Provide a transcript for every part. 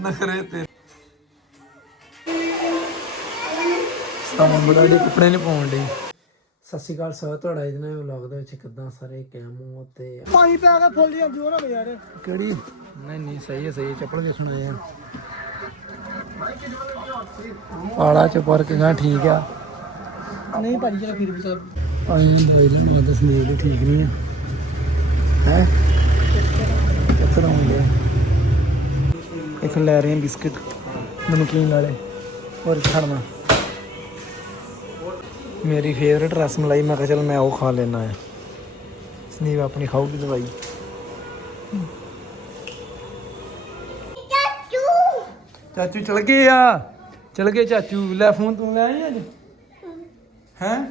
ਨਖਰੇ ਤੇ। ਸਤਾਉਣ ਬੜਾ ਜੇ ਕੱਪੜੇ ਨਹੀਂ ਪਾਉਣ ਦੇ ਸਤਿ ਸ਼੍ਰੀ ਅਕਾਲ ਸਰ ਤੁਹਾਡਾ ਇਹਦੇ ਨਾਲ ਵਲੌਗ ਦੇ ਵਿੱਚ ਕਿੱਦਾਂ ਸਾਰੇ ਕੈਮੋ ਤੇ ਪਾਣੀ ਪੈ ਕੇ ਫੁੱਲ ਜਾਂ ਜੋਰ ਹੋ ਯਾਰ। ਕਿਹੜੀ? ਨਹੀਂ ਨਹੀਂ ਸਹੀ ਹੈ ਸਹੀ ਹੈ ਚੱਪਲ ਦੇਖਣ ਆਏ ਆ। ਪਾਲਾ ਚ ਪਰ ਕਿੰਨਾ ਠੀਕ ਆ। ਨਹੀਂ ਭਾਜੀ ਚਲ ਫਿਰ ਵੀ ਸਰ ਆਈ ਦਵਾਈ ਲੈਣ ਸਨੀਲ ਦੀ ਠੀਕ ਨਹੀਂ ਹੈ? ਹੈ ਕਿੱਥੇ ਰਹੋਗੇ ਇੱਕ ਲੈ ਰਹੇ ਆ ਬਿਸਕਟ ਨਮਕੀਨ ਵਾਲੇ ਹੋਰ ਖਾਣਾ ਮੇਰੀ ਫੇਵਰਟ ਰਸ ਮਲਾਈ ਮੈਂ ਕਿਹਾ ਚਲ ਮੈਂ ਉਹ ਖਾ ਲੈਣਾ ਹੈ ਸਨੀਲ ਆਪਣੀ ਖਾਊਗੀ ਦਵਾਈ। ਚਾਚੂ। ਚਲ ਗਏ ਆ। ਚਲ ਗਏ ਚਾਚੂ। ਲੈ ਫੋਨ ਤੂੰ ਲੈ ਆਈ ਅੱਜ? ਹੈ?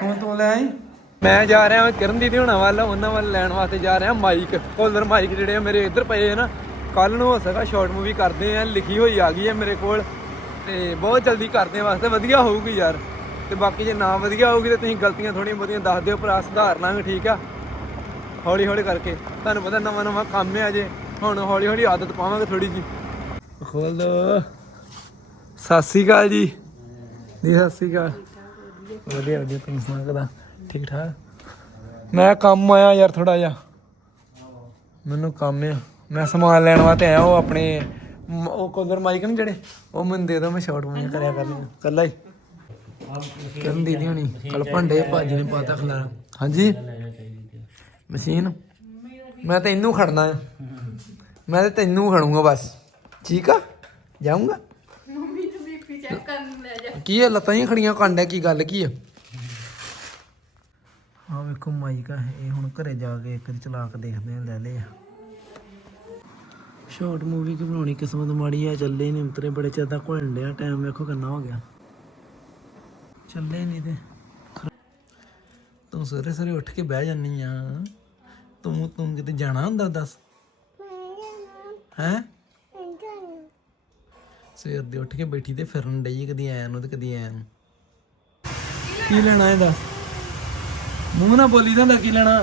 ਫੋਨ ਤੂੰ ਲੈ ਆਈ? ਮੈਂ ਜਾ ਰਿਹਾ ਕਿਰਨ ਦੀਦੀ ਹੁਣਾਂ ਵੱਲ ਉਹਨਾਂ ਵੱਲ ਲੈਣ ਵਾਸਤੇ ਜਾ ਰਿਹਾ ਮਾਈਕ। ਕੋਲਰ ਮਾਈਕ ਜਿਹੜੇ ਮੇਰੇ ਇੱਧਰ ਪਏ ਆ ਨਾ। ਕੱਲ ਨੂੰ ਹੋ ਸਕਦਾ ਸ਼ਾਰਟ ਮੂਵੀ ਕਰਦੇ ਆ, ਲਿਖੀ ਹੋਈ ਆ ਗਈ ਹੈ ਮੇਰੇ ਕੋਲ। ਤੇ ਬਹੁਤ ਜਲਦੀ ਕਰਦੇ ਵਾਸਤੇ, ਵਧੀਆ ਹੋਊਗੀ ਯਾਰ। ਤੇ ਬਾਕੀ ਜੇ ਨਾ ਵਧੀਆ ਹੋਊਗੀ ਤੇ ਤੁਸੀਂ ਗਲਤੀਆਂ ਥੋੜੀਆਂ ਬਹੁਤੀਆਂ ਦੱਸ ਦਿਓ ਭਰਾ ਸੁਧਾਰ ਲਾਂਗੇ ਠੀਕ ਆ? ਹੌਲੀ ਹੌਲੀ ਕਰਕੇ। ਤੁਹਾਨੂੰ ਪਤਾ ਨਵਾਂ ਨਵਾਂ ਕੰਮ ਹੈ ਅਜੇ ਹੁਣ ਹੌਲੀ ਹੌਲੀ ਆਦਤ ਪਾਵਾਂਗੇ ਥੋੜੀ ਜੀ ਖੋਲ ਦੋ। ਸਤਿ ਸ਼੍ਰੀ ਅਕਾਲ ਜੀ। ਜੀ, ਸਤਿ ਸ਼੍ਰੀ ਅਕਾਲ। ਵਧੀਆ ਵਧੀਆ ਤੁਸੀਂ ਸੁਣਾ ਕਿਦਾਂ? ਠੀਕ ਠਾਕ ਮੈਂ ਕੰਮ ਆਇਆ ਯਾਰ ਥੋੜਾ ਜਿਹਾ। ਮੈਨੂੰ ਕੰਮ ਆ। ਮੈਂ ਸਮਾਨ ਲੈਣ ਵਾਸਤੇ ਆਇਆ, ਉਹ ਆਪਣੇ ਮ- ਉਹ ਕੋਲਰ ਮਾਈਕ ਨੇ ਜਿਹੜੇ, ਉਹ ਮੈਨੂੰ ਦੇ ਦੋ ਮੈਂ ਸ਼ਾਰਟ ਮੂਵੀ ਕਰਿਆ ਕਰਨੀ। ਕੱਲਾ ਹੀ। ਕਰਨ ਦੀਦੀ ਹੋਣੀ। ਕੱਲ ਭੰਡੇ ਭਾਜੀ ਨੇ ਪਾਤਾ ਖਲਾਰਾ। ਹਾਂਜੀ? ਮਸ਼ੀਨ? ਮੈਂ ਤਾਂ ਇਹਨੂੰ ਖੜਨਾ ਆ। ਮੈਂ ਤਾਂ ਤੈਨੂੰ ਖੜੂੰਗਾ ਬਸ। ਠੀਕ ਆ? ਜਾਊਂਗਾ? ਮੰਮੀ ਤੂੰ ਬੀਪੀ ਚੈੱਕ ਕਰਨ ਲੈ ਜਾ ਕੀ ਹੈ ਲੱਤਾਂ ਹੀ ਖੜੀਆਂ, ਕੰਡਾ ਕੀ ਗੱਲ, ਕੀ ਆ? ਹਾਂ ਵੇਖੋ ਮਾਈਕ ਆ ਇਹ ਹੁਣ ਘਰੇ ਜਾ ਕੇ ਇੱਕ ਵਾਰੀ ਚਲਾ ਕੇ ਦੇਖਦੇ ਆ, ਲੈ ਲਏ ਆ ਸ਼ਾਰਟ ਮੂਵੀ ਕਿ ਬਣਾਉਣੀ? ਕਿਸਮਤ ਮਾੜੀ ਆ, ਚੱਲੇ ਨਹੀਂ ਉਤਰੇ ਬੜੇ ਚਿਰ ਦਾ ਘੁਲਣ ਡਿਆ ਟਾਈਮ ਵੇਖੋ ਕਿੰਨਾ ਹੋ ਗਿਆ। ਚੱਲੇ ਨਹੀਂ ਤੇ। ਤੂੰ ਸਵੇਰੇ ਸਵੇਰੇ ਉੱਠ ਕੇ ਬਹਿ ਜਾਨੀ ਆ। ਤੂੰ ਤੂੰ ਕਿਤੇ ਜਾਣਾ ਹੁੰਦਾ, ਦੱਸ? ਹੈ? ਸਵੇਰ ਦੇ ਉੱਠ ਕੇ ਬੈਠੀ ਤੇ ਫਿਰਨ ਡਈ ਕਦੀ ਆਇਆ ਨੂੰ ਤੇ ਕਦੀ ਆਇਆ ਨੂੰ। ਕੀ ਲੈਣਾ ਇਹ ਮੂੰਹ ਨਾ ਬੋਲੀ ਜਾਂਦਾ, ਕੀ ਲੈਣਾ?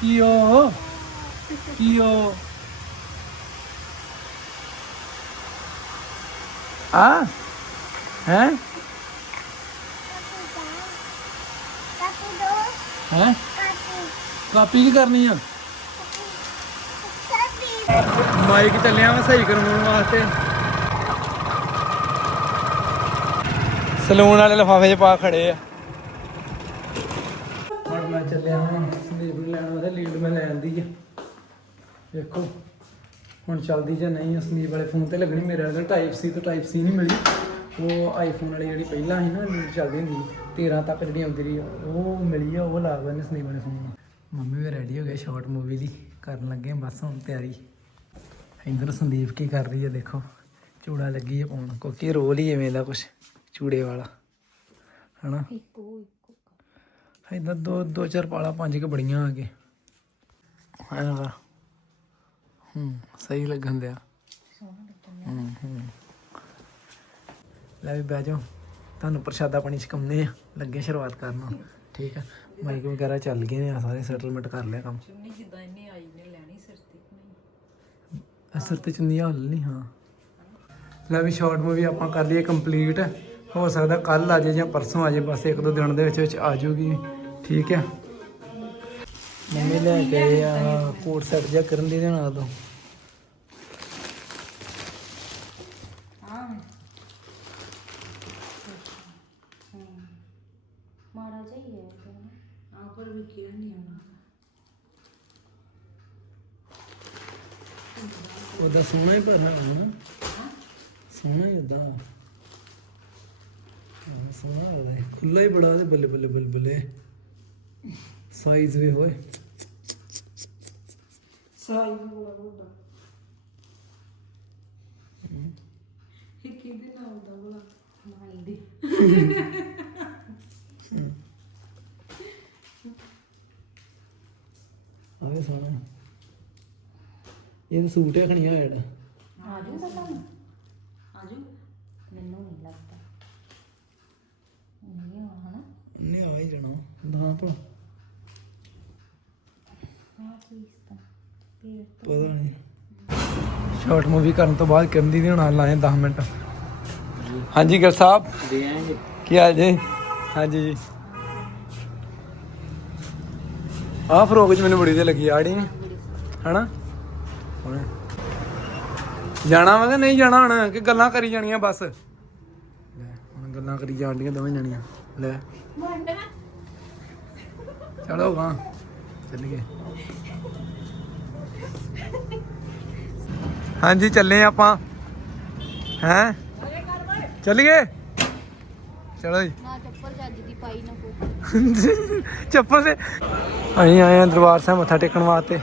ਕੀ ਉਹ ਕੀ ਆ? ਹੈ? ਹੈ? ਕਾਪੀ ਕੀ ਕਰਨੀ ਆ? ਮਾਈਕ ਚੱਲਿਆ ਵਾ ਸਹੀ ਕਰਵਾਉਣ ਵਾਸਤੇ। ਸਲੂਨ ਵਾਲੇ ਲਫਾਫੇ 'ਚ ਪਾ ਖੜੇ ਆ। ਹੁਣ ਮੈਂ ਚੱਲਿਆ ਹਾਂ ਸੰਦੀਪ ਨੂੰ ਲੈਣ ਵਾਸਤੇ ਲੀਡ ਮੈਂ ਲੈ ਆਂਦੀ ਆ। ਵੇਖੋ ਹੁਣ ਚੱਲਦੀ ਜਾਂ ਨਹੀਂ ਸੰਦੀਪ ਵਾਲੇ ਫੋਨ ਤੇ ਲੱਗਣੀ ਮੇਰੇ ਵਾਲੇ ਟਾਈਪ ਸੀ ਤੋਂ ਟਾਈਪ ਸੀ ਨਹੀਂ ਮਿਲੀ। ਉਹ ਆਈਫੋਨ ਵਾਲੀ ਜਿਹੜੀ ਪਹਿਲਾਂ ਸੀ ਨਾ ਲੀਡ ਚੱਲਦੀ ਹੁੰਦੀ ਸੀ, 13 ਤੱਕ ਜਿਹੜੀ ਆਉਂਦੀ ਰਹੀ ਉਹ ਮਿਲੀ ਆ ਉਹ ਲਾ ਬੰਨੇ ਸੰਦੀਪ ਵਾਲੇ ਫੋਨ ਮੰਮੀ ਵੀ ਰੈਡੀ ਹੋ ਗਏ ਸ਼ਾਰਟ ਮੂਵੀ ਦੀ। ਕਰਨ ਲੱਗੇ ਬਸ ਹੁਣ ਤਿਆਰੀ। ਇੰਦਰ ਸੰਦੀਪ ਕੀ ਕਰ ਰਹੀ ਹੈ ਦੇਖੋ। ਚੂੜਾ ਲੱਗੀ ਹੈ ਪਾਉਣ। ਕਿਉਂਕਿ ਰੋਲ ਹੀ ਐਵੇਂ ਦਾ ਕੁਛ ਚੂੜੇ ਵਾਲਾ। ਹਨਾ? ਇੱਕੋ ਇੱਕੋ ਇਦਾਂ ਦੋ ਦੋ ਚਾਰ ਪਾਲਾ ਪੰਜ ਕੇ ਬੜੀਆਂ ਆ ਕੇ। ਹਾਂ ਹੂੰ ਸਹੀ ਲੱਗਣ ਦਿਆ। ਹੂੰ ਹੂੰ। ਲੈ ਵੀ ਬਹਿ ਜਾਓ। ਤੁਹਾਨੂੰ ਪ੍ਰਸ਼ਾਦਾ ਪਾਣੀ ਛਕਾਉਂਦੇ ਆ। ਲੱਗੇ ਸ਼ੁਰੂਆਤ ਕਰਨ। ਠੀਕ ਆ। ਮਾਈਕ ਵਗੈਰਾ ਚੱਲ ਗਏ ਨੇ ਆ ਸਾਰੇ ਸੈਟਲਮੈਂਟ ਕਰ ਲਿਆ ਕੰਮ। ਚੁੰਨੀ ਜਿੱਦਾਂ ਇਹਨੇ ਆਈ ਨੇ ਲੈਣੀ ਸਿਰ ਤੇ ਨਹੀਂ? ਅਸਰ ਤੇ ਚੁੰਨੀ ਹੱਲ ਨਹੀਂ ਹਾਂ। ਲੈ ਵੀ ਸ਼ਾਰਟ ਮੂਵੀ ਆਪਾਂ ਕਰ ਲਈਏ ਕੰਪਲੀਟ ਹੋ ਸਕਦਾ ਕੱਲ ਆ ਜਾਏ ਜਾਂ ਪਰਸੋਂ ਆ ਜਾਏ ਬਸ ਇੱਕ ਦੋ ਦਿਨ ਦੇ ਵਿੱਚ ਵਿੱਚ ਆ ਜਾਊਗੀ। ਠੀਕ ਹੈ ਮੰਮੀ ਲੈ ਕੇ ਆ ਕੋਟ ਸੈੱਟ ਜਿਹਾ ਕਰਨ ਦੀ ਦੇ ਨਾਲ ਤੋਂ ਮਾੜਾ ਜਿਹਾ ਹੀ ਹੈ ਵੀ ਕਿਹਾ ਨਹੀਂ ਆਉਣਾ। ਉਹਦਾ ਸੋਹਣਾ ਹੀ ਪਰ ਹੈ ਨਾ। ਸੋਹਣਾ ਹੀ ਉਹਦਾ ਹਾਂ, ਸੋਹਣਾ ਉਹਦਾ ਖੁੱਲਾ ਹੀ ਬੜਾ ਤੇ ਬੱਲੇ ਬੱਲੇ ਬੱਲੇ ਬੱਲੇ। ਸਾਈਜ਼ ਵੀ ਹੋਏ। ਸਾਈ ਬੋਲਾ ਬੋਲਾ ਇਹ ਕਿਹਦੇ ਨਾਲ ਦਾ ਮਾਈ ਦੇ। ਆਵੇ ਸੋਹਣਾ ਇਹ ਤਾਂ ਸੂਟ ਹੈ ਖਣੀਆ ਹੋਇਆ ਆ ਜੂਗਾ ਤੁਹਾਨੂੰ। ਆ ਜੂ ਮੈਨੂੰ ਨਹੀਂ ਲੱਗਦਾ। ਨਹੀਂ ਆ ਹਨਾ? ਨਹੀਂ ਆ ਹੀ ਜਾਣਾ। ਦਾ ਭਲਾ। ਆ ਚੀਜ਼ ਤਾਂ। ਫਿਰ ਪਤਾ ਨਹੀਂ। ਸ਼ਾਰਟ ਮੂਵੀ ਕਰਨ ਤੋਂ ਬਾਅਦ ਕਰਨ ਦੀ ਹੁਣ ਲਾਏ 10 ਮਿੰਟ। ਹਾਂਜੀ ਗਿਰ ਸਾਹਿਬ ਦੇ ਆਏਗੇ। ਕੀ ਹਾਲ ਜੀ? ਹਾਂਜੀ ਜੀ। ਆਹ ਫਰੋਕ ਚ ਮੈਨੂੰ ਬੜੀ ਤੇ ਲੱਗੀ ਆੜੀ ਹਨਾ? ਜਾਣਾ ਵਾ ਕਿ ਨਹੀਂ ਜਾਣਾ ਹੁਣ? ਕਿ ਗੱਲਾਂ ਕਰੀ ਜਾਣੀਆਂ ਬਸ? ਲੈ, ਹੁਣ ਗੱਲਾਂ ਕਰੀ ਜਾਣੀਆਂ ਦੋਵੇਂ ਜਣੀਆਂ। ਲੈ। ਚਲੋ ਗਾ। ਚੱਲੀਏ। ਹਾਂਜੀ, ਚੱਲੇ ਆਪਾਂ। ਹੈਂ? ਚੱਲੀਏ? ਚਲੋ ਜੀ। ਨਾ, ਚੱਪਲ ਚੱਜ ਦੀ ਪਾਈ ਨਾ ਚੱਪਲ ਤੇ। ਅਸੀਂ ਆਏ ਹਾਂ ਦਰਬਾਰ ਸਾਹਿਬ ਮੱਥਾ ਟੇਕਣ ਵਾਸਤੇ।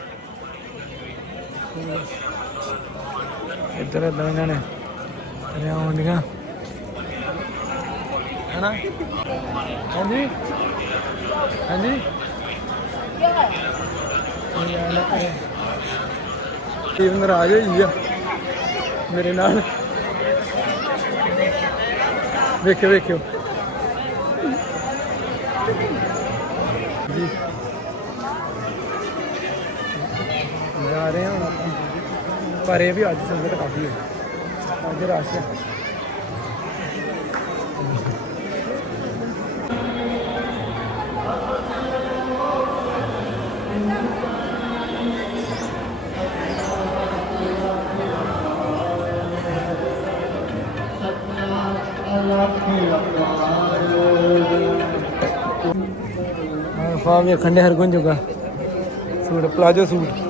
ਇੱਧਰ ਇਦਾਂ ਇਹਨਾਂ ਨੇ ਰਿਆ ਹੁੰਦੀਆਂ ਹਨਾ? ਹਾਂਜੀ? ਹਾਂਜੀ? ਟੀਮ ਨਾਰਾਜ਼ ਹੋਈ ਆ। ਮੇਰੇ ਨਾਲ। ਵੇਖਿਓ ਵੇਖਿਓ ਜੀ ਜਾ ਰਹੇ ਹਾਂ ਹੁਣ ਆਪਾਂ ਪਰ ਇਹ ਵੀ ਅੱਜ ਸੰਗਤ ਕਾਫੀ ਹੈ ਅੱਜ ਰਸ਼ ਹੈ ਹਾਂ ਫਾ ਵੀ ਖੰਡੇ ਹਰਗੁਣ ਜੋਗਾ ਸੂਟ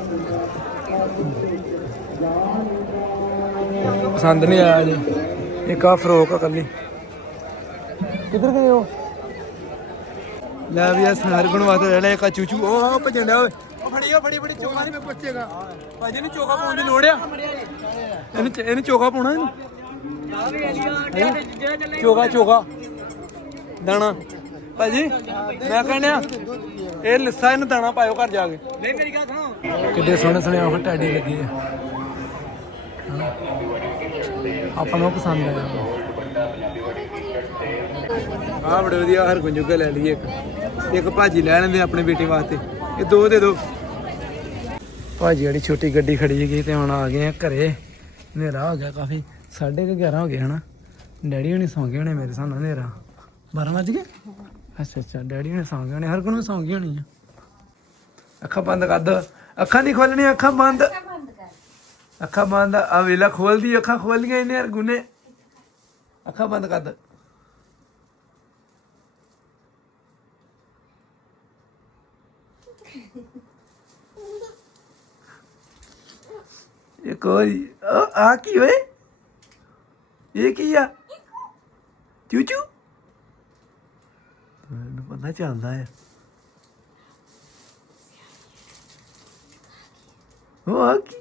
ਪਸੰਦ ਨਹੀਂ ਆਇਆ ਜੀ। ਇੱਕ ਆ ਫਰੋਕ ਆ ਕੱਲੀ। ਕਿੱਧਰ ਗਏ ਹੋ? ਲੈ ਵੀ ਆ ਹਰਗੁਣ ਵਾਸਤੇ ਲੈ ਲੈ ਇੱਕ ਆ ਚੂਚੂ। ਉਹ ਡਿਆ ਓਏ। ਉਹ ਫੜੀ ਉਹ ਫੜੀ ਫੜੀ ਚੋਗਾ ਨਹੀਂ ਮੈਂ ਪੁੱਛੇਗਾ। ਭਾਜੀ ਨੂੰ ਚੋਗਾ ਪਾਉਣ ਦੀ ਲੋੜ ਆ? ਇਹਨੂੰ ਇਹਨੂੰ ਚੋਗਾ ਪਾਉਣਾ ਇਹਨੂੰ? ਚੋਗਾ ਚੋਗਾ ਦਾਣਾ। ਭਾਜੀ ਮੈਂ ਕਹਿੰਦਾ ਇਹ ਲਿੱਸਾ ਇਹਨੂੰ ਦਾਣਾ ਪਾਇਓ ਘਰ ਜਾ ਕੇ। ਨਹੀਂ ਮੇਰੀ ਗੱਲ ਸੁਣੋ। ਕਿੱਡੇ ਸੋਹਣੇ ਸੋਹਣੇ ਆਹ ਟੈਡੀ ਲੱਗੇ ਆ। ਹਨਾ? ਆਪਾਂ ਨੂੰ ਪਸੰਦ ਆਇਆ ਆਹ ਬੜੇ ਵਧੀਆ ਹਰ ਗੁੰਜੂਗਾ ਲੈ ਲਈਏ ਇੱਕ। ਇੱਕ ਭਾਜੀ ਲੈ ਲੈਂਦੇ ਆਪਣੇ ਬੇਟੇ ਵਾਸਤੇ। ਇਹ ਦੋ ਦੇ ਦੋ। ਭਾਜੀ ਵਾਲੀ ਛੋਟੀ ਗੱਡੀ ਖੜੀ ਹੈਗੀ ਤੇ ਹੁਣ ਆ ਗਏ ਆ ਘਰੇ। ਹਨੇਰਾ ਹੋ ਗਿਆ ਕਾਫੀ। 11:30 ਹੋ ਗਏ ਹਨਾ। ਡੈਡੀ ਹੁਣੀ ਸੌਂ ਗਏ ਹੋਣੇ ਮੇਰੇ ਸਾਹਮਣੇ ਹਨੇਰਾ। 12 ਵਜ ਗਏ? ਅੱਛਾ ਅੱਛਾ। ਡੈਡੀ ਹੁਣੇ ਸੌਂ ਗਏ ਹੋਣੇ। ਹਰ ਕੋਈ ਨੂੰ ਸੌਂ ਗਈ ਹੋਣੀ ਆ। ਅੱਖਾਂ ਬੰਦ ਕਰ ਦੋ। ਅੱਖਾਂ ਨਹੀਂ ਖੋਲਣੀਆਂ, ਅੱਖਾਂ ਬੰਦ। ਅੱਖਾਂ ਬੰਦ ਆ ਵੇਲਾ ਖੋਲਦੀ, ਅੱਖਾਂ ਖੋਲੀਆਂ ਗਈਆਂ ਇਹਨੇ ਹਰ ਗੁਨੇ। ਅੱਖਾਂ ਬੰਦ ਕਰ ਦੋ। ਇਹ ਕੋਈ ਆ ਆ ਕੀ ਓਏ? ਇਹ ਕੀ ਆ? ਚੂਚੂ? ਮੈਨੂੰ ਪਤਾ ਚੱਲਦਾ ਹੈ ਉਹ ਆ ਕੀ?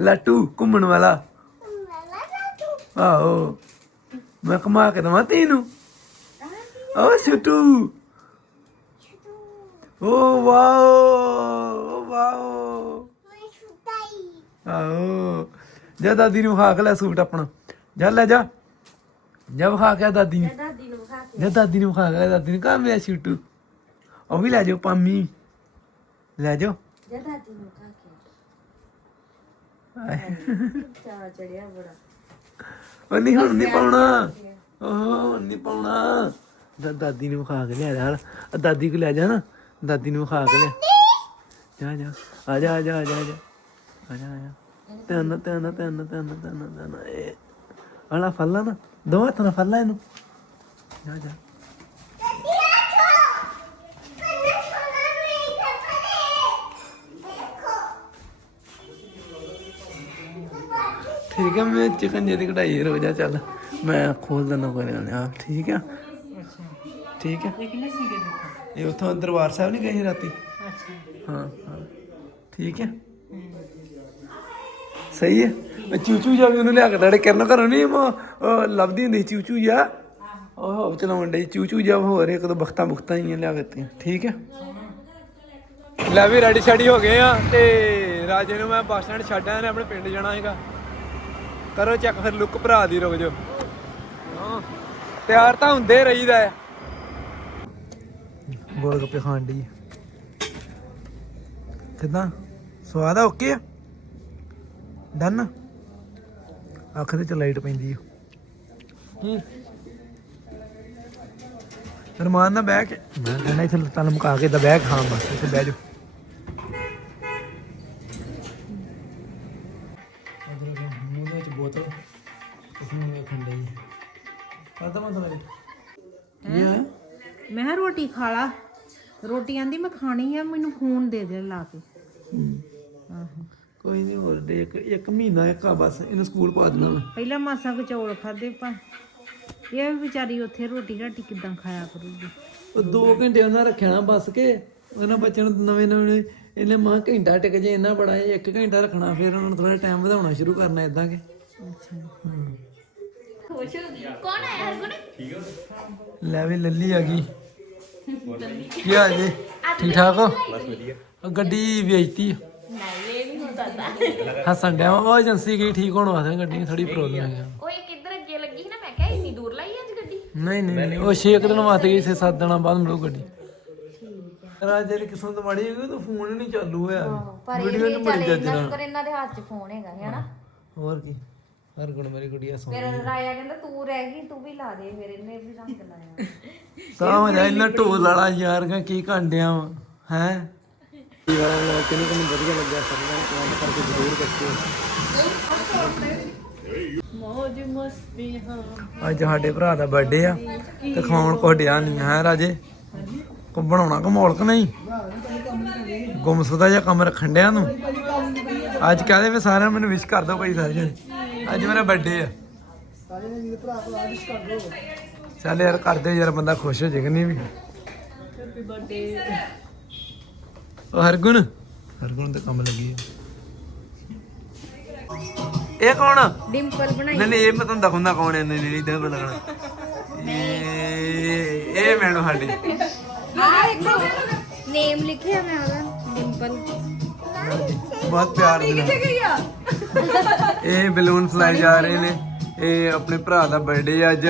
ਲੱਟੂ ਘੁੰਮਣ ਵਾਲਾ। ਆਹੋ। ਮੈਂ ਕਮਾ ਕੇ ਦਵਾਂ ਤੈਨੂੰ। ਓ ਛੁੱਟੂ। ਓ ਵਾਓ ਓ ਵਾਓ। ਆਓ ਜਾ ਦਾਦੀ ਨੂੰ ਖਾ ਕੇ ਲੈ ਸੂਟ ਆਪਣਾ। ਜਾ ਲੈ ਜਾ। ਜਾ ਵਿਖਾ ਕੇ ਆ ਦਾਦੀ ਨੂੰ। ਦਾਦੀ ਨੂੰ ਖਾ ਜਾ ਦਾਦੀ ਨੂੰ ਖਾ ਕੇ ਦਾਦੀ ਨੂੰ। ਕਹਾ ਮੇਰਾ ਛੁੱਟੂ। ਉਹ ਵੀ ਲੈ ਜਾਓ, ਪਾਮੀ। ਲੈ ਜਾਓ। ਜਾ ਦਾਦੀ ਨੂੰ ਚੜਿਆ ਬੜਾ। ਉਹ ਨਹੀਂ ਹੁਣ ਨਹੀਂ ਪਾਉਣਾ। ਉਹ ਨਹੀਂ ਪਾਉਣਾ। ਦਾ ਦਾਦੀ ਨੂੰ ਖਾ ਕੇ ਲਿਆ ਯਾਰ ਆ ਦਾਦੀ ਕੋ ਲੈ ਜਾ ਨਾ ਦਾਦੀ ਨੂੰ ਖਾ ਕੇ ਲੈ ਜਾ ਜਾ। ਆ ਜਾ ਆ ਜਾ ਆ ਜਾ ਆ ਜਾ। ਆ ਜਾ ਤੈਨ ਤੈਨ ਤੈਨ ਤੈਨ ਤੈਨ ਤੈਨ ਇਹ। ਆਲਾ ਫੱਲਾ ਨਾ। ਦੋ ਹੱਥ ਨਾਲ ਫੱਲਾ ਇਹਨੂੰ। ਜਾ ਜਾ। ਠੀਕ ਹੈ ਮੈਂ ਚਿਕਨ ਜਿਹਦੀ ਕਢਾਈ ਰੋਜਾ ਚੱਲ ਮੈਂ ਖੋਲ ਦਿੰਦਾ ਕੋਈ ਨਹੀਂ। ਆ ਠੀਕ ਆ। ਠੀਕ ਹੈ ਇਹ ਉਥੋਂ ਦਰਬਾਰ ਸਾਹਿਬ ਨਹੀਂ ਗਏ ਸੀ ਰਾਤੀ? ਹਾਂ ਹਾਂ। ਠੀਕ ਹੈ ਸਹੀ ਹੈ ਮੈਂ ਚੂਚੂ ਜਾ ਵੀ ਉਹਨੂੰ ਲਿਆ ਕੇ ਡੜੇ ਕਰਨ ਘਰੋਂ ਨਹੀਂ ਉਹ ਲੱਭਦੀ ਹੁੰਦੀ ਚੂਚੂ ਜਾ ਉਹ ਚਲਾਉਣ ਡਈ ਚੂਚੂ ਜਾ ਹੋਰ ਇੱਕ ਦੋ ਬਖਤਾਂ ਬੁਖਤਾਂ ਹੀ ਲਿਆ ਦਿੱਤੀਆਂ। ਠੀਕ ਹੈ ਲੈ ਵੀ ਰੈਡੀ ਸ਼ੈਡੀ ਹੋ ਗਏ ਆ ਤੇ ਰਾਜੇ ਨੂੰ ਮੈਂ ਬੱਸ ਸਟੈਂਡ ਛੱਡ ਨੇ ਆਪਣੇ ਪਿੰਡ ਜਾਣਾ ਹੈਗਾ ਕਰੋ ਚੈੱਕ ਫਿਰ ਲੁੱਕ ਭਰਾ ਦੀ ਰੁਕ ਜਾਓ। ਹਾਂ ਤਿਆਰ ਤਾਂ ਹੁੰਦੇ ਰਹੀਦਾ ਹੈ। ਗੋਲ ਗੱਪੇ ਖਾਣ ਦੀ ਕਿਦਾਂ? ਸਵਾਦ ਆ ਓਕੇ ਡਨ ਅੱਖ ਤੇ ਚ ਲਾਈਟ ਪੈਂਦੀ ਆ। ਹੂੰ। ਰਮਾਨ ਨਾਲ ਬਹਿ ਕੇ ਮੈਂ ਕਹਿੰਦਾ ਇੱਥੇ ਲੱਤਾਂ ਲਮਕਾ ਕੇ ਦਾ ਬਹਿ ਹਾਂ ਬਸ ਇੱਥੇ ਬਹਿ ਜਾਓ। ਰੋਟੀ ਆਂਦੀ ਮੈਂ ਖਾਣੀ ਆ ਮੈਨੂੰ ਫੋਨ ਦੇ ਦੇ ਲਾ ਕੇ। ਆਹੋ ਕੋਈ ਨਹੀਂ ਹੋਰ ਦੇ ਇੱਕ ਇੱਕ ਮਹੀਨਾ ਇੱਕ ਆ ਬਸ ਇਹਨੂੰ ਸਕੂਲ ਪਾ ਦੇਣਾ ਵਾ। ਪਹਿਲਾਂ ਮਾਸਾ ਕੁ ਚੌਲ ਖਾਦੇ ਪਾ ਇਹ ਵੀ ਵਿਚਾਰੀ ਉੱਥੇ ਰੋਟੀ ਰਾਟੀ ਕਿਦਾਂ ਖਾਇਆ ਕਰੂਗੀ? ਉਹ 2 ਘੰਟੇ ਉਹਨਾਂ ਰੱਖਣਾ ਬਸ ਕੇ ਉਹਨਾਂ ਬੱਚਿਆਂ ਨੂੰ ਨਵੇਂ ਨਵੇਂ ਇਹਨੇ ਮਾਂ ਘੰਟਾ ਟਿਕ ਜੇ ਇੰਨਾ ਬੜਾ ਹੈ 1 ਘੰਟਾ ਰੱਖਣਾ ਫਿਰ ਉਹਨਾਂ ਨੂੰ ਥੋੜਾ ਟਾਈਮ ਵਧਾਉਣਾ ਸ਼ੁਰੂ ਕਰਨਾ ਇਦਾਂ ਕਿ। ਲੈ ਵੀ ਲੱਲੀ ਆ ਗਈ। ਕੀ ਹਾਲ ਜੀ? ਠੀਕ ਠਾਕ ਹੋ? ਬਸ ਵਧੀਆ। ਗੱਡੀ ਵੇਚਤੀ। ਨਹੀਂ ਇਹ ਨਹੀਂ ਹਸਣ ਡਿਆ ਉਹ ਏਜੰਸੀ ਗਈ ਠੀਕ ਹੋਣ ਵਾਸਤੇ ਗੱਡੀ ਥੋੜੀ ਪ੍ਰੋਬਲਮ ਹੈ ਓਏ ਕਿੱਧਰ ਅੱਗੇ ਲੱਗੀ ਸੀ ਨਾ? ਮੈਂ ਕਿਹਾ ਇੰਨੀ ਦੂਰ ਲਾਈ ਅੱਜ ਗੱਡੀ। ਨਹੀਂ ਨਹੀਂ ਨਹੀਂ, ਉਹ 6 ਦਿਨ ਵਾਸਤੇ ਗਈ ਸੀ 7 ਦਿਨਾਂ ਬਾਅਦ ਮਿਲੂ ਗੱਡੀ। ਰਾਜੇ ਦੀ ਕਿਸਮਤ ਮਾੜੀ ਹੈ ਕਿ ਤੂੰ ਫੋਨ ਹੀ ਨਹੀਂ ਚਾਲੂ ਹੋਇਆ। ਪਰ ਇਹ ਵੀਡੀਓ ਵੀ ਨੂੰ ਚੱਲ ਬੜੀ ਨਾਲ। ਸ਼ੁਕਰ ਇਹਨਾਂ ਦੇ ਹੱਥ 'ਚ ਫੋਨ ਹੈਗਾ ਹੈ ਨਾ? ਹੋਰ ਕੀ? ਹਰ ਗੁਣ ਮੇਰੀ ਗੁੜੀਆ ਸੋਹਣੀ ਫਿਰ ਰਾਇਆ ਕਹਿੰਦਾ ਤੂੰ ਰਹਿ ਗਈ ਤੂੰ ਵੀ ਲਾ ਦੇ ਫਿਰ ਇਹਨੇ ਵੀ ਰੰਗ ਲਾਇਆ ਤਾਂ ਹੋ ਜਾ ਇੰਨਾ ਢੋਲ ਵਾਲਾ ਯਾਰ ਕਾ ਕੀ ਕਾਂਡਿਆ ਵਾ ਹੈ? ਇਹ ਵਾਲਾ ਵਲੌਗ ਕਿਹਨੂੰ ਕਿਹਨੂੰ ਵਧੀਆ ਲੱਗਿਆ ਸਭ ਨੂੰ ਕਮੈਂਟ ਕਰਕੇ ਜ਼ਰੂਰ ਦੱਸਿਓ ਮੌਜ ਮਸਤੀ ਹਾਂ। ਅੱਜ ਸਾਡੇ ਭਰਾ ਦਾ ਬਰਥਡੇ ਆ ਤੇ ਖਾਣ ਕੋ ਡਿਆ ਨਹੀਂ ਹੈ ਰਾਜੇ? ਕੋ ਬਣਾਉਣਾ ਕੋ ਮੌਲਕ ਨਹੀਂ ਗੁੰਮਸੁਦਾ ਜਿਹਾ ਕੰਮ ਰੱਖਣ ਡਿਆ ਨੂੰ ਅੱਜ ਕਹਦੇ ਵੀ ਸਾਰਿਆਂ ਨੂੰ ਮੈਨੂੰ ਵਿਸ਼ ਕਰ ਦਿਓ ਭਾਈ ਸਾਰੇ ਜਣੇ। ਅੱਜ ਮੇਰਾ ਬਰਥਡੇ ਆ। ਸਾਰੇ ਨੇ ਮੇਰੇ ਭਰਾ ਕੋਲ ਆਦਿਸ਼ ਕਰ ਦੋ ਚੱਲ ਯਾਰ ਕਰਦੇ ਯਾਰ ਬੰਦਾ ਖੁਸ਼ ਹੋ ਜਾਏਗਾ ਨਹੀਂ ਵੀ? ਹੈਪੀ ਬਰਥਡੇ ਉਹ ਹਰਗੁਣ। ਹਰਗੁਣ ਤੇ ਕੰਮ ਲੱਗੀ ਆ। ਇਹ ਕੌਣ? ਡਿੰਪਲ ਬਣਾਈ। ਨਹੀਂ ਨਹੀਂ ਇਹ ਮੈਂ ਤੁਹਾਨੂੰ ਦਿਖਾਉਂਦਾ ਕੌਣ ਹੈ ਨਹੀਂ ਨਹੀਂ ਇਦਾਂ ਪਤਾ ਲੱਗਣਾ। ਇਹ ਇਹ ਮੈਨੂੰ ਸਾਡੀ। ਆ ਦੇਖੋ। ਨੇਮ ਲਿਖਿਆ ਮੈਂ ਉਹਦਾ ਡਿੰਪਲ। ਬਹੁਤ ਪਿਆਰ ਦੇ ਨਾਲ। ਇਹ ਬਲੂਨ ਫਲਾਈ ਜਾ ਰਹੇ ਨੇ। ਇਹ ਆਪਣੇ ਭਰਾ ਦਾ ਬਰਥਡੇ ਅੱਜ।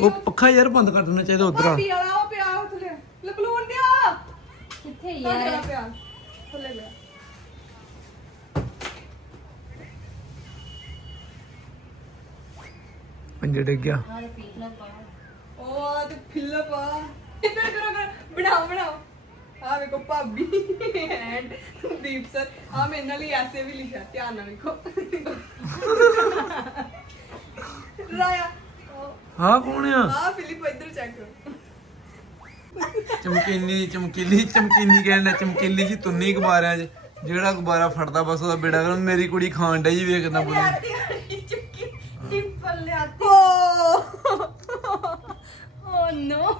ਉਹ ਪੱਖਾ ਯਾਰ ਬੰਦ ਕਰ ਦੇਣਾ ਚਾਹੀਦਾ ਉਧਰ ਕਿੱਥੇ ਯਾਰ? ਪੰਜੇ ਡਿੱਗ ਗਿਆ। ਉਹ ਤੇ ਫਿਲਪ ਆ ਇੱਧਰ ਕਰੋ ਕਰ। ਬਣਾਓ ਬਣਾਓ। ਆ ਵੇਖੋ ਭਾਬੀ ਐਂਡ ਦੀਪ ਸਰ ਆ ਮੇਰੇ ਨਾਲ ਹੀ ਐਸੇ ਵੀ ਲਿਖਿਆ ਧਿਆਨ ਨਾਲ ਵੇਖੋ। ਰਾਇਆ। ਹਾਂ ਕੌਣ ਆ? ਆ ਫਿਲਿਪ ਇੱਧਰ ਚੈੱਕ ਕਰੋ। ਚਮਕੀਨੀ ਚਮਕੀਲੀ ਚਮਕੀਨੀ ਕਹਿੰਦਾ ਚਮਕੀਲੀ ਜੀ ਤੁੰਨੀ ਗੁਬਾਰਿਆਂ 'ਚ। ਜਿਹੜਾ ਗੁਬਾਰਾ ਫੜਦਾ ਬਸ ਉਹਦਾ ਬੇੜਾ ਕਰ ਮੇਰੀ ਕੁੜੀ ਖਾਣ ਡਈ ਵੇਖ ਕਿਦਾਂ ਬੋਲੀ। ਚੁੱਕੀ ਡਿੰਪਲ ਲਿਆਤੀ। ਓ। ਓ ਨੋ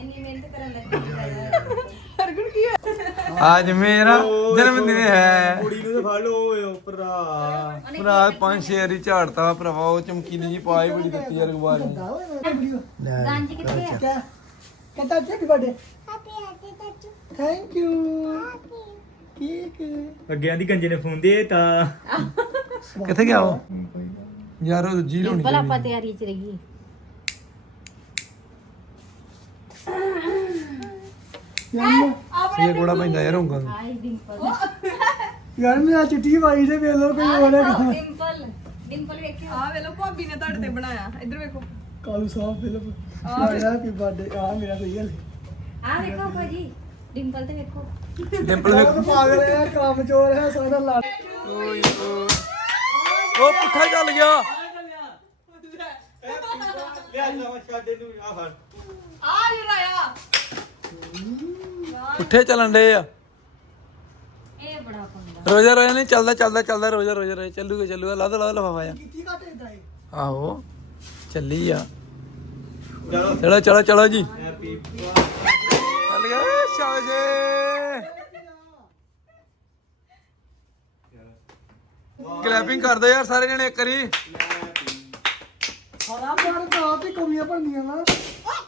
ਇੰਨੀ ਮਿਹਨਤ ਕਰਨ ਲੱਗੀ ਹਰਗੁਣ ਕੀ ਹੋਇਆ? ਅੱਜ ਮੇਰਾ ਜਨਮ ਦਿਨ ਹੈ। ਕੁੜੀ ਨੂੰ ਫੜ ਲਓ ਓਏ ਭਰਾ। ਭਰਾ ਪੰਜ ਛੇ ਹੀ ਝਾੜਤਾ ਵਾ ਭਰਾਵਾ ਉਹ ਚਮਕੀਲੀ ਜੀ ਪਾਈ ਬੜੀ ਦਿੱਤੀ ਯਾਰ ਗੁਬਾਰੇ ਲੈ ਗੰਜ ਕਿੱਥੇ ਕਿਆ? ਕਹਿੰਦਾ ਹੈਪੀ ਬਰਥਡੇ ਹੈਪੀ ਹੈਪੀ ਚਾਚੂ ਥੈਂਕ ਯੂ ਠੀਕ ਅੱਗੇ ਆਂਦੀ ਗੰਜੇ ਨੇ ਫੋਨ ਦੇ ਤਾਂ ਕਿੱਥੇ ਗਿਆ ਉਹ? ਯਾਰ ਉਹ ਜੀ ਹੋਣੀ ਡਿੰਪਲ ਆਪਾਂ ਤਿਆਰੀ 'ਚ ਰਹੀਏ। ਇਹ ਕੋੜਾ ਪੈਂਦਾ ਯਾਰ ਹੋਊਗਾ ਹਾਈ ਡਿੰਪਲ ਯਾਰ ਮੇਰਾ ਚਿੱਟੀ ਵਾਈ ਦੇ ਵੇਖ ਲਓ ਕੋਈ ਹੋਰ ਹੈ ਡਿੰਪਲ ਡਿੰਪਲ ਵੇਖਿਓ ਆ ਵੇ ਲੋ ਭਾਬੀ ਨੇ ਤੁਹਾਡੇ ਤੇ ਬਣਾਇਆ ਇੱਧਰ ਵੇਖੋ ਕਾਲੂ ਸਾਹਿਬ ਫਿਲਪ ਆ ਹੈਪੀ ਬਰਥਡੇ ਆ ਮੇਰਾ ਸਹੀ ਗੱਲ ਆ ਵੇਖੋ ਭਾਜੀ ਡਿੰਪਲ ਤੇ ਵੇਖੋ ਡਿੰਪਲ ਉਹ ਤਾਂ ਪਾਗਲ ਹੈ ਕੰਮ ਚੋਰ ਹੈ ਸਾਡਾ ਲੜ ਉਹ ਪੁੱਠਾ ਚੱਲ ਗਿਆ ਲਿਆ ਨਵਾਂ ਛਾਦੇ ਨੂੰ ਆ ਫੜ ਆ ਜੀ ਰਾਇਆ ਪੁੱਠੇ ਚੱਲਣ ਡੇ ਆ। ਇਹ ਬੜਾ ਪੰਗਾ। ਰੋਜ਼ਾ ਰੋਜ਼ਾ ਨਹੀਂ ਚੱਲਦਾ ਚੱਲਦਾ ਚੱਲਦਾ ਰੋਜ਼ਾ ਰੋਜ਼ਾ ਰੋਜ਼ਾ। ਚੱਲੂਗਾ ਚੱਲੂਗਾ। ਲਾ ਦੋ ਲਾ ਦੋ ਲਫਾਫਾ ਘਾਟੇ ਹੈ ਆਹੋ ਚੱਲੀ ਆ। ਚਲੋ। ਚਲੋ ਚਲੋ ਚਲੋ ਜੀ। ਹੈਪੀ ਚੱਲ ਗਏ ਸ਼ਾਬਾਸ਼ ਕਲੈਪਿੰਗ ਕਰ ਦਿਓ ਯਾਰ ਸਾਰੇ ਜਣੇ ਇੱਕ ਵਾਰੀ। ਸਾਰਾ ਬਾਰ ਦਾ ਤੇ ਕਮੀਆਂ ਭਰਨੀਆਂ ਨਾ।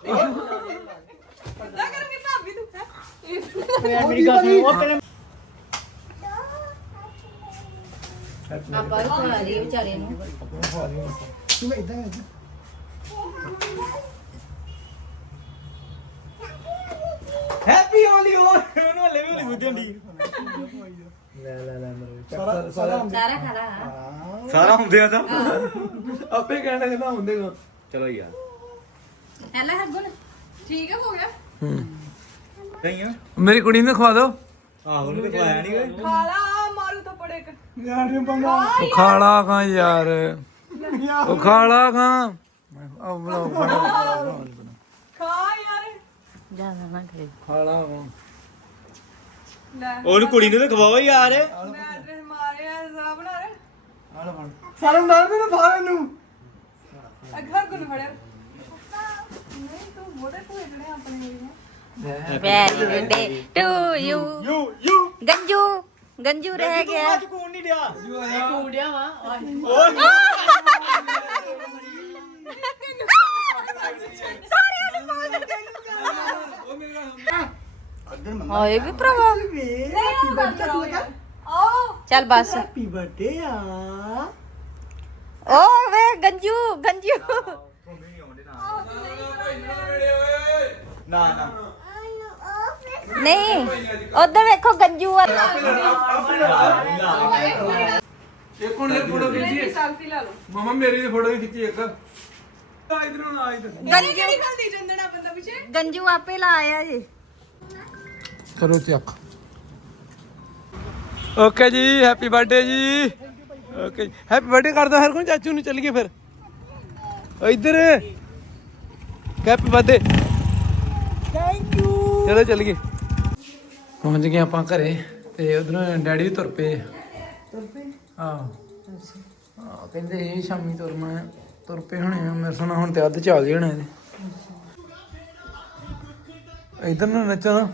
ਪਤਾ ਕਰੂੰਗੀ ਭਾਬੀ ਤੂੰ ਹੈਂ? ਮੇਰੀ ਗੱਲ ਸੁਣ ਉਹ ਪਹਿਲੇ ਆਪਾਂ ਨੂੰ ਖਵਾ ਰਹੀ ਵਿਚਾਰੇ ਨੂੰ ਤੂੰ ਇਦਾਂ ਹੈਪੀ ਹੋਲੀ ਉਹਨੂੰ ਹਲੇ ਵੀ ਹੋਲੀ ਹੁੰਦੀ ਲੈ ਲੈ ਲੈ ਮੇਰੇ ਸਾਰਾ ਸਾਰਾ ਸਾਰਾ ਸਾਰਾ ਹੁੰਦੇ ਆ ਤਾਂ। ਆਪੇ ਕਹਿਣਾ ਕਿ ਨਾ ਹੁੰਦੇ ਕੋ ਚਲੋ ਯਾਰ। ਹੈਲਾ ਹਰਗੁਣ ਠੀਕ ਹੈ ਹੋ ਗਿਆ? ਹੂੰ। ਨਹੀਂ ਆ ਮੇਰੀ ਕੁੜੀ ਨੂੰ ਖਵਾ ਦਿਓ ਆਹੋ ਖਵਾਇਆ ਨਹੀਂ ਖਾਲਾ ਮਾਰੂ ਥੱਪੜ ਇੱਕ। ਯਾਰ ਇਹ ਬੰਗਾ ਉਹ ਖਾਲਾ ਖਾਂ ਯਾਰ। ਉਹ ਖਾਲਾ ਖਾਂ ਉਹ ਬਣਾ ਖਾ ਯਾਰ। ਜ਼ਿਆਦਾ ਨਾ ਖਾਈ ਖਾਲਾ ਖਾਂ। ਲੈ। ਉਹਨੂੰ ਕੁੜੀ ਨੂੰ ਤਾਂ ਖਵਾਓ ਯਾਰ। ਮੈਂ ਤੇ ਮਾਰਿਆ ਬਣਾ ਰੇ ਸਾਰਾ ਨਾਲ ਦੇ ਨਾ ਫਾਰੇ ਨੂੰ ਅਗਰ ਗੁਣ ਫੜਿਆ। ਨਹੀਂ ਤੂੰ ਮੋੜੇ ਭੂਏ ਜਿਹੜੇ ਆਪਣੇ ਲਈ very birthday to you you you ਗੰਜੂ ਗੰਜੂ ਰਹਿ ਗਿਆ ਅੱਜ ਕੋਣ ਨਹੀਂ ਡਿਆ ਹੋਏ ਵੀ ਭਰਾਵਾ ਹੈਪੀ ਬਰਥਡੇ ਤੂੰ ਕਹ ਆਓ ਚੱਲ ਬਸ ਹੈਪੀ ਬਰਥਡੇ ਆ ਓ ਵੇ ਗੰਜੂ ਗੰਜੂ ਨਾ ਨਾ ਨਹੀਂ ਉਧਰ ਵੇਖੋ ਗੰਜੂ ਆ। ਇੱਕ ਹੁਣ ਇਹ ਫੋਟੋ ਖਿੱਚੀ ਸੈਲਫੀ ਲੈ ਲਓ ਮਮਾ ਮੇਰੀ ਦੀ ਫੋਟੋ ਖਿੱਚੀ ਇੱਕ। ਆ ਇਧਰੋਂ ਆ ਇਧਰ ਗੰਜੂ ਹਲਦੀ ਚੰਦਣਾ ਬੰਦਾ ਪਿੱਛੇ? ਗੰਜੂ ਆਪੇ ਲਾਇਆ ਜੀ। ਕਰੋ ਚੱਕ। ਓਕੇ ਜੀ ਹੈਪੀ ਬਰਥਡੇ ਜੀ। ਓਕੇ ਹੈਪੀ ਬਰਥਡੇ ਕਰਦਾ ਹਰ ਕੋਈ ਚਾਚੂ ਨੂੰ ਚੱਲੀਏ ਫਿਰ। ਓ ਇੱਧਰ। ਹੈਪੀ ਬਰਥਡੇ ਥੈਂਕ ਯੂ ਚਲੋ ਚੱਲੀਏ। ਪਹੁੰਚ ਗਏ ਆਪਾਂ ਘਰੇ ਤੇ ਉਧਰੋਂ ਡੈਡੀ ਵੀ ਤੁਰ ਪਏ। ਤੁਰ ਪਏ? ਆਹ ਆਹ ਕਹਿੰਦੇ ਇਹ ਸ਼ਾਮੀ ਤੁਰਨਾ ਹੈ। ਤੁਰ ਪਏ ਹੋਣੇ ਆ ਮੇਰੇ ਸੁਣਾ ਹੁਣ ਤੇ ਅੱਧ ਚ ਆ ਗਏ ਹੋਣੇ ਇਹਦੇ। ਇਧਰ ਨੂੰ ਨੱਚਣਾ